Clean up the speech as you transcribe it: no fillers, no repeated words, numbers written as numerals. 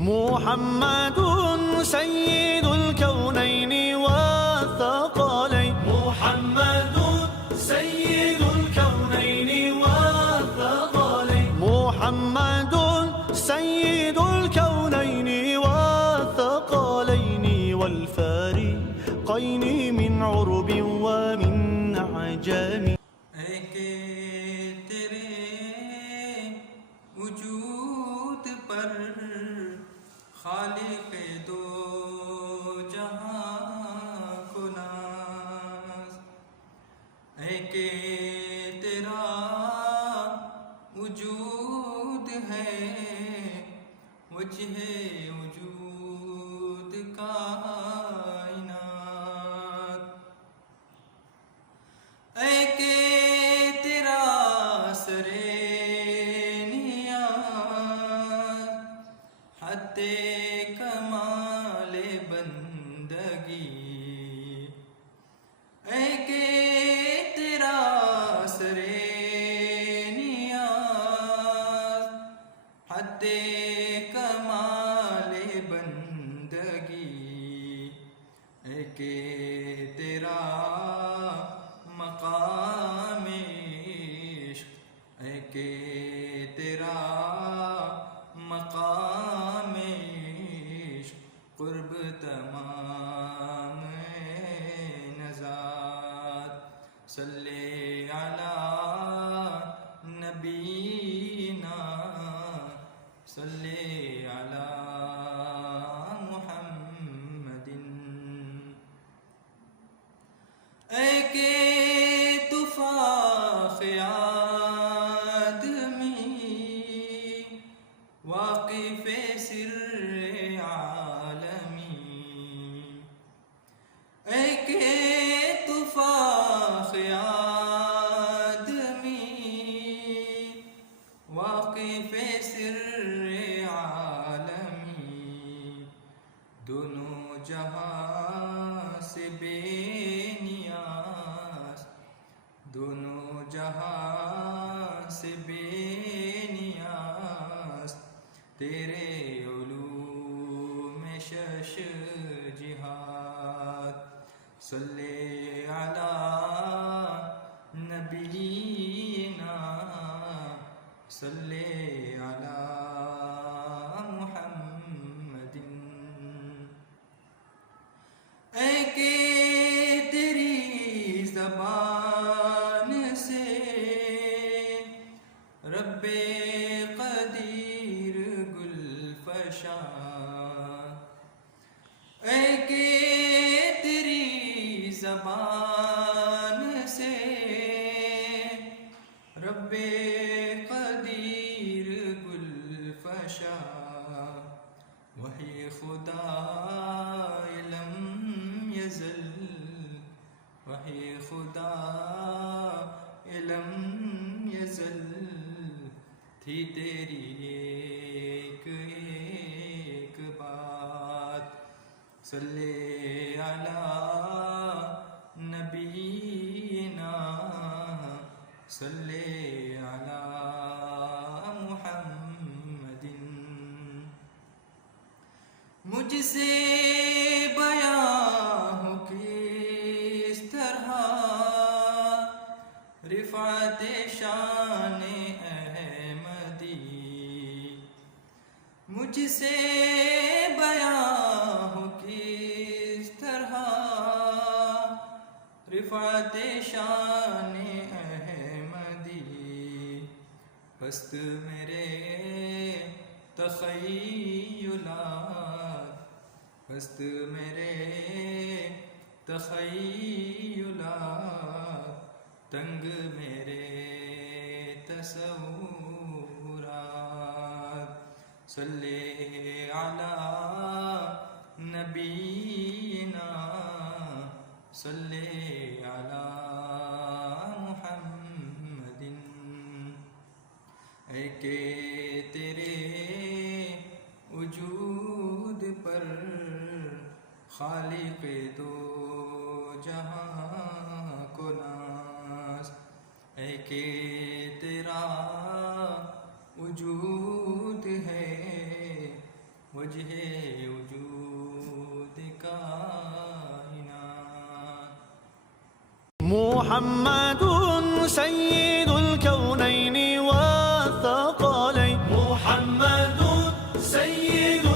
محمد سيد الكونين والثقلين محمد سيد الكونين والثقلين محمد سيد الكونين والثقلين والفارقين من عرب ومن عجم خالق دو جہاں کو ناز ہے کہ تیرا وجود ہے وجہ وجود کائنات ہے کہ تیرا سرے نیاز حد کمال بندگی اے کہ تیرا سرے نیاز حد کمال بندگی اے کہ تیرا مقام عشق اے کہ تیرا مقام قرب تمام نزاد صلی علی نبینا صلی علی محمد اے کہ تو فاخر آدمی واقف سر اے کہ تو فاخر آدمی واقف سر عالمی دونوں جہاں سے بے نیاز دونوں جہاں سے بے نیاز تیرے علوم شش جہاد صلی علی نبینا صلی علی محمد اے کہ تیری زبان سے رب قدیر گلفشاں اے کہ زبان سے رب قدیر گلفشا وحی خدا لم یزل وحی خدا لم یزل تھی تیری ایک ایک بات صلی علی نبینا صلی علی محمد مجھ سے بیان ہو کس طرح رفعت شان احمدی مجھ سے بیان ہو کس طرح رفعت شان احمدی پست میرے تخیلات پست میرے تخیلات تنگ میرے تصورات صلی علی نبینا صلی علی محمد اے کہ تیرے وجود پر خالق دو جہاں کو ناز اے کہ تیرا وجود ہے وہ وجه وجود كائنات. محمد سيد الكونين والثقلين. محمد سيد